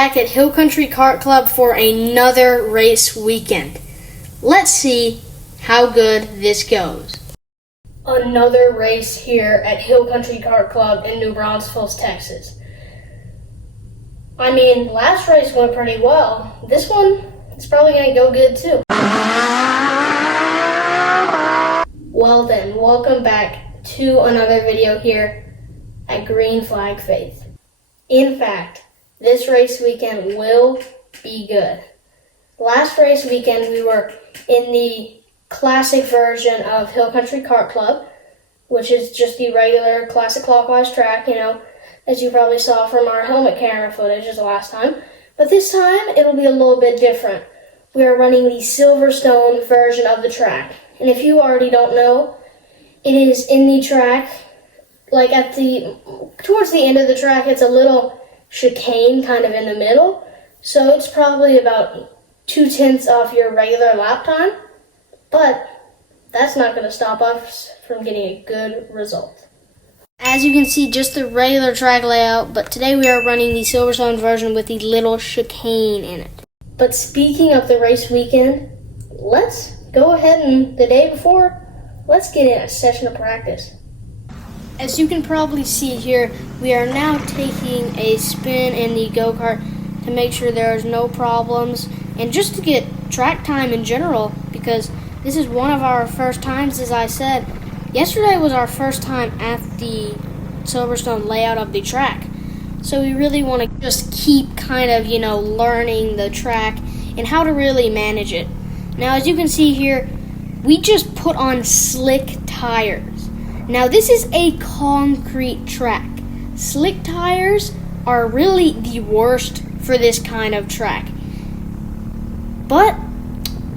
Back at Hill Country Kart Club for another race weekend. Let's see how good this goes. Another race here at Hill Country Kart Club in New Braunfels, Texas. I mean, last race went pretty well. This one is probably going to go good too. Well then, welcome back to another video here at Green Flag Faith. In fact, this race weekend will be good. Last race weekend we were in the classic version of Hill Country Kart Club, which is just the regular classic clockwise track, as you probably saw from our helmet camera footage the last time. But this time it'll be a little bit different. We are running the Silverstone version of the track. And if you already don't know, it is in the track, like towards the end of the track, it's a little chicane kind of in the middle, so it's probably about 0.2 off your regular lap time, but that's not going to stop us from getting a good result. As you can see, just the regular track layout, but today we are running the Silverstone version with the little chicane in it. But speaking of the race weekend, let's go ahead and the day before, let's get in a session of practice. As you can probably see here, we are now taking a spin in the go-kart to make sure there's no problems and just to get track time in general, because this is one of our first times, as I said. Yesterday was our first time at the Silverstone layout of the track. So we really want to just keep kind of, learning the track and how to really manage it. Now, as you can see here, we just put on slick tires. Now, this is a concrete track. Slick tires are really the worst for this kind of track. But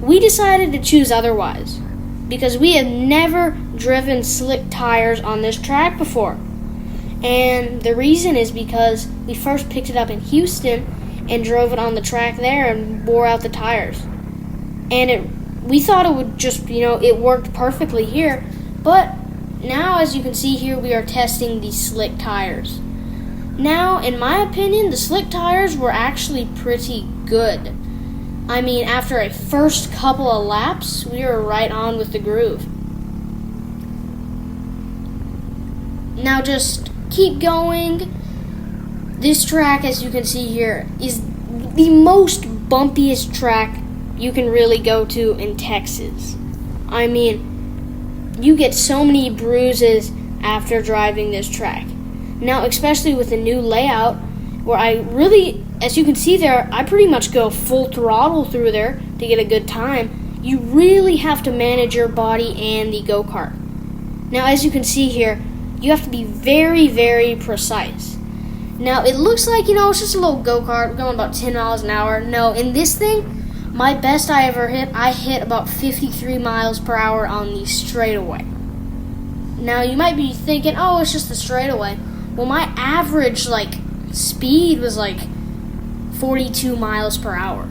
we decided to choose otherwise because we have never driven slick tires on this track before. And the reason is because we first picked it up in Houston and drove it on the track there and wore out the tires. And we thought it would just, it worked perfectly here, but now, as you can see here, we are testing the slick tires. Now, in my opinion, the slick tires were actually pretty good. I mean, after a first couple of laps, we were right on with the groove. Now, just keep going. This track, as you can see here, is the most bumpiest track you can really go to in Texas. I mean, you get so many bruises after driving this track. Now, especially with the new layout, where as you can see there, I pretty much go full throttle through there to get a good time. You really have to manage your body and the go-kart. Now, as you can see here, you have to be very, very precise. Now, it looks like, it's just a little go-kart going about 10 miles an hour. No, in this thing, my best I ever hit, I hit about 53 miles per hour on the straightaway. Now, you might be thinking, oh, it's just the straightaway. Well, my average, speed was 42 miles per hour.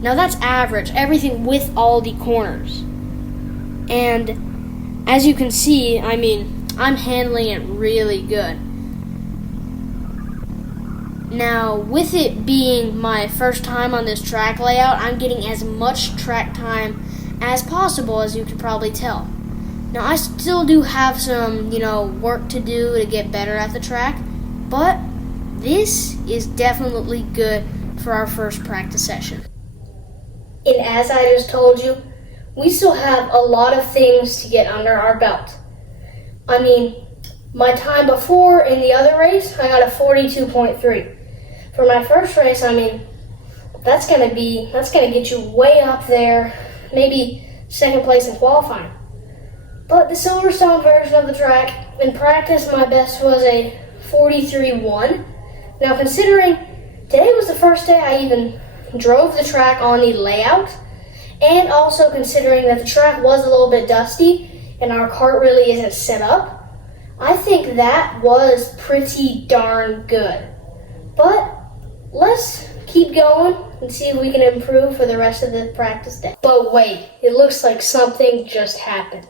Now, that's average, everything with all the corners. And as you can see, I'm handling it really good. Now, with it being my first time on this track layout, I'm getting as much track time as possible, as you can probably tell. Now, I still do have some, work to do to get better at the track, but this is definitely good for our first practice session. And as I just told you, we still have a lot of things to get under our belt. My time before in the other race, I got a 42.3. For my first race, that's gonna get you way up there, maybe second place in qualifying. But the Silverstone version of the track, in practice, my best was a 43.1. Now, considering today was the first day I even drove the track on the layout, and also considering that the track was a little bit dusty and our kart really isn't set up, I think that was pretty darn good. But let's keep going and see if we can improve for the rest of the practice day. But wait, it looks like something just happened.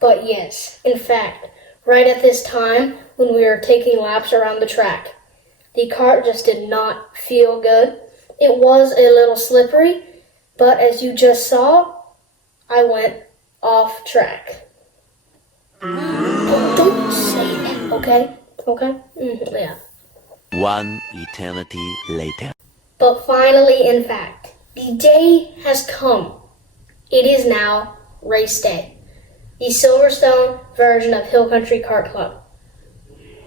But yes, in fact, right at this time, when we were taking laps around the track. The cart just did not feel good. It was a little slippery, but as you just saw, I went off track. Don't say that, okay? Okay? Yeah. One eternity later. But finally, in fact, the day has come. It is now race day, the Silverstone version of Hill Country Kart Club.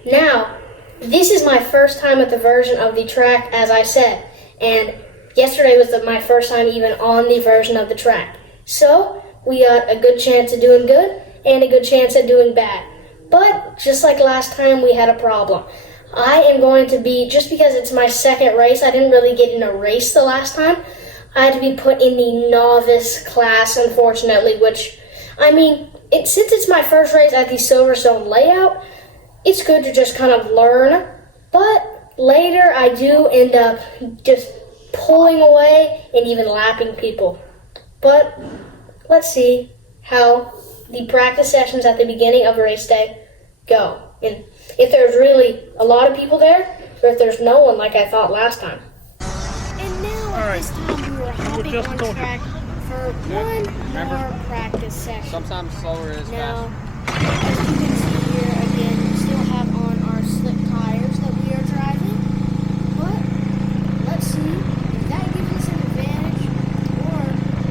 Now, this is my first time at the version of the track, as I said, and yesterday was my first time even on the version of the track. So, we got a good chance of doing good and a good chance of doing bad. But, just like last time, we had a problem. I am going to be, just because it's my second race, I didn't really get in a race the last time. I had to be put in the novice class, unfortunately, which, I mean, since it's my first race at the Silverstone layout, it's good to just kind of learn. But later, I do end up just pulling away and even lapping people. But let's see how the practice sessions at the beginning of race day go. And if there's really a lot of people there, or if there's no one like I thought last time. And now at this time we were hopping on track for one more practice session. Sometimes slower is now, faster. as you can see here, again, we still have on our slick tires that we are driving. But let's see if that gives us an advantage or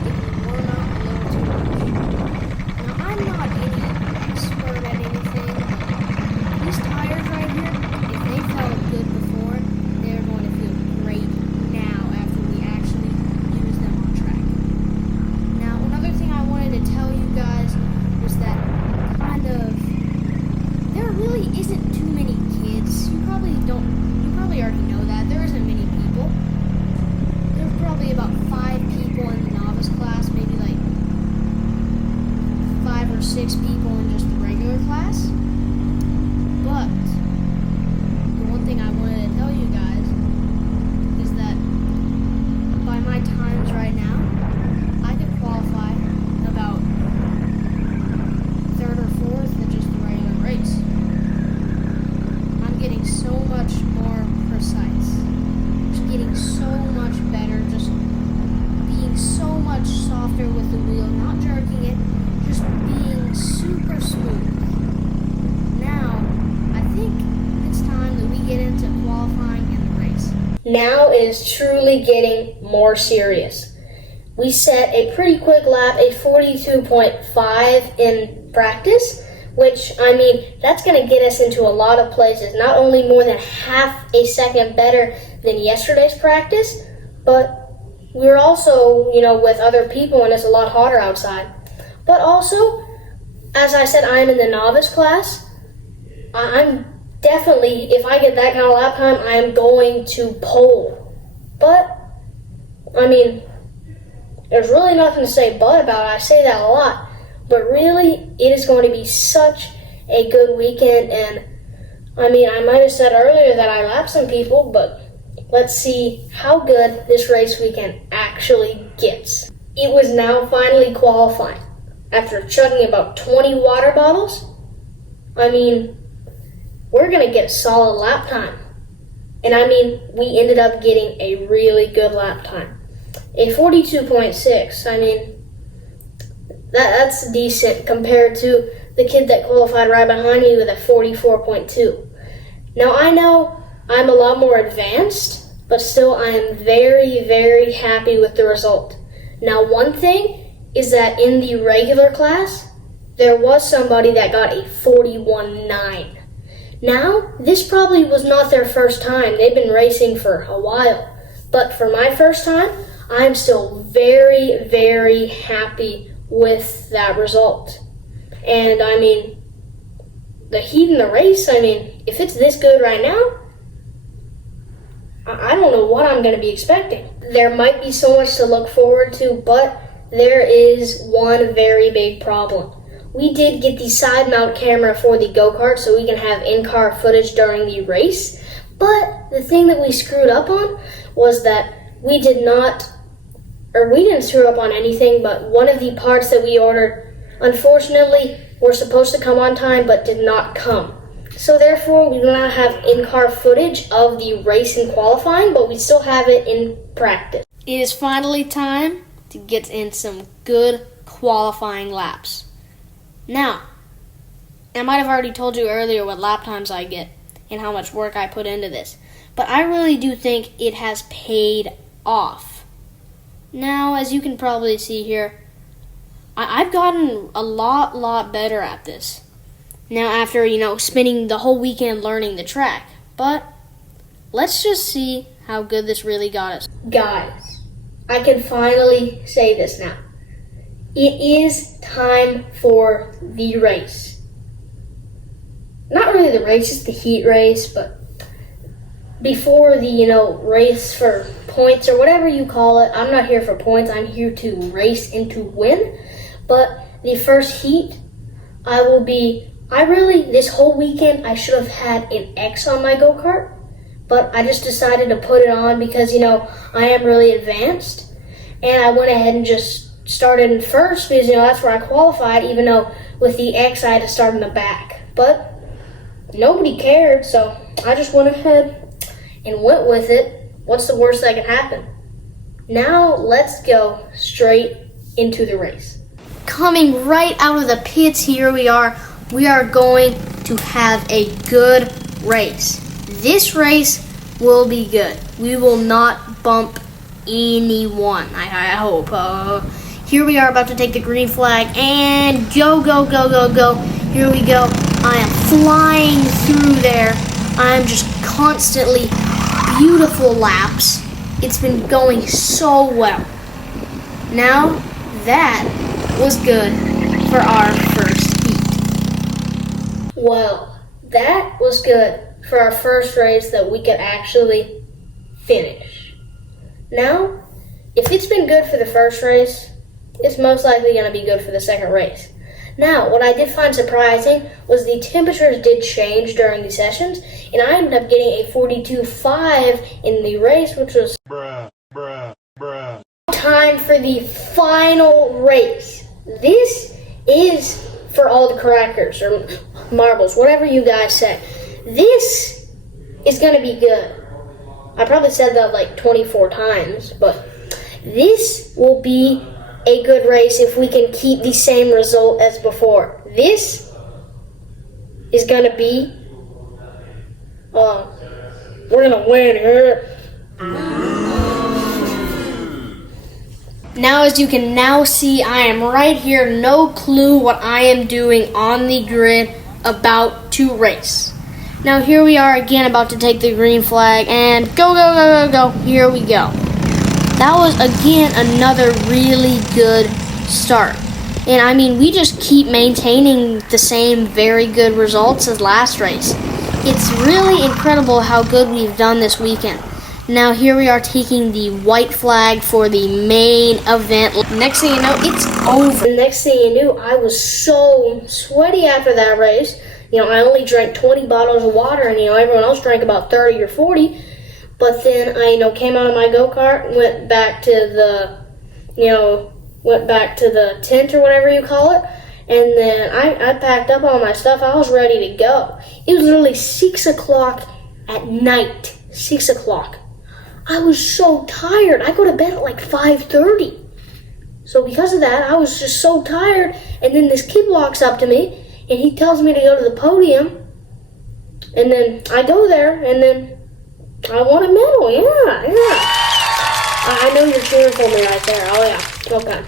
if we warm up a little too much. Now, I'm not any expert at anything. These tires right here, if they felt good before, they're going to feel great now after we actually use them on track. Now, another thing I wanted to tell you guys was that there really isn't too many kids. You probably already know that. There isn't many people. There's probably about 5 people in the novice class, maybe like 5 or 6 people in just the regular class. But the one thing I wanted to tell you guys is that by my times right now, I could qualify about 3rd or 4th in just the regular race. I'm getting so much more precise. Just getting so much better, just being so much softer with the wheel, not jerking it, just being super smooth. Now, I think it's time that we get into qualifying and the race. Now it is truly getting more serious. We set a pretty quick lap, a 42.5 in practice, which, I mean, that's going to get us into a lot of places. Not only more than half a second better than yesterday's practice, but we're also, with other people and it's a lot hotter outside. But also, as I said, I'm in the novice class. I'm definitely, if I get that kind of lap time, I am going to pole. But, I mean, there's really nothing to say but about it. I say that a lot. But really, it is going to be such a good weekend. And, I mean, I might have said earlier that I lapped some people, but let's see how good this race weekend actually gets. It was now finally qualifying. After chugging about 20 water bottles, I mean, we're going to get a solid lap time. And I mean, we ended up getting a really good lap time. A 42.6, I mean, that's decent compared to the kid that qualified right behind me with a 44.2. Now, I know I'm a lot more advanced, but still I am very, very happy with the result. Now, one thing is that in the regular class, there was somebody that got a 41.9. Now, this probably was not their first time. They've been racing for a while. But for my first time, I'm still very, very happy with that result. And, I mean, the heat in the race, I mean, if it's this good right now, I don't know what I'm going to be expecting. There might be so much to look forward to, but there is one very big problem. We did get the side mount camera for the go-kart so we can have in-car footage during the race, but the thing that we screwed up on was that we didn't screw up on anything, but one of the parts that we ordered, unfortunately, were supposed to come on time but did not come. So therefore, we do not have in-car footage of the race and qualifying, but we still have it in practice. It is finally time to get in some good qualifying laps. Now, I might have already told you earlier what lap times I get and how much work I put into this, but I really do think it has paid off. Now, as you can probably see here, I've gotten a lot better at this. Now, after, spending the whole weekend learning the track. But let's just see how good this really got us. Guys, I can finally say this now. It is time for the race. Not really the race, it's the heat race, but before the, race for points or whatever you call it. I'm not here for points, I'm here to race and to win. But the first heat, this whole weekend, I should have had an X on my go-kart, but I just decided to put it on because, I am really advanced, and I went ahead and just started in first because, that's where I qualified, even though with the X I had to start in the back. But nobody cared, so I just went ahead and went with it. What's the worst that can happen? Now let's go straight into the race. Coming right out of the pits, here we are. We are going to have a good race. This race will be good. We will not bump anyone, I hope. Here we are about to take the green flag and go. Here we go. I am flying through there. I'm just constantly beautiful laps. It's been going so well. Now that was good for our first heat. Well, that was good for our first race that we could actually finish. Now, if it's been good for the first race, it's most likely going to be good for the second race. Now, what I did find surprising was the temperatures did change during the sessions, and I ended up getting a 42.5 in the race, which was time for the final race. This is for all the crackers or marbles, whatever you guys say. This is going to be good. I probably said that like 24 times, but this will be a good race if we can keep the same result as before. This is going to be, we're going to win here. Now, as you can now see, I am right here, no clue what I am doing on the grid, about to race. Now, here we are again, about to take the green flag, and go. Here we go. That was, again, another really good start. And, we just keep maintaining the same very good results as last race. It's really incredible how good we've done this weekend. Now, here we are taking the white flag for the main event. Next thing you know, it's over. Next thing you knew, I was so sweaty after that race. I only drank 20 bottles of water, and, everyone else drank about 30 or 40. But then I, came out of my go-kart, went back to the tent or whatever you call it, and then I packed up all my stuff. I was ready to go. It was literally 6 o'clock at night. 6 o'clock. I was so tired. I go to bed at like 5:30. So because of that, I was just so tired. And then this kid walks up to me, and he tells me to go to the podium. And then I go there, and then I won a medal. Yeah. I know you're cheering for me right there. Oh, yeah. Okay.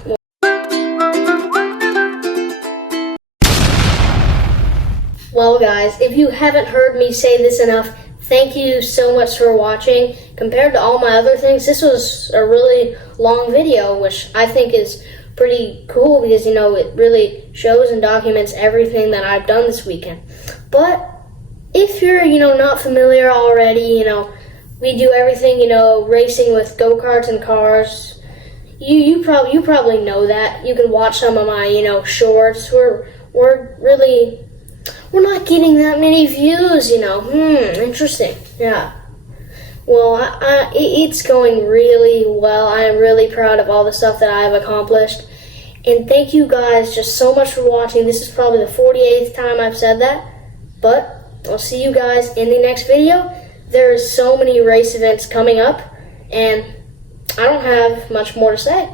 Well, guys, if you haven't heard me say this enough, thank you so much for watching. Compared to all my other things, this was a really long video, which I think is pretty cool because, it really shows and documents everything that I've done this weekend. But if you're, not familiar already, we do everything, racing with go-karts and cars. You probably know that. You can watch some of my, shorts. We're not getting that many views, interesting, yeah. Well, it's going really well. I am really proud of all the stuff that I've accomplished. And thank you guys just so much for watching. This is probably the 48th time I've said that, but I'll see you guys in the next video. There's so many race events coming up, and I don't have much more to say.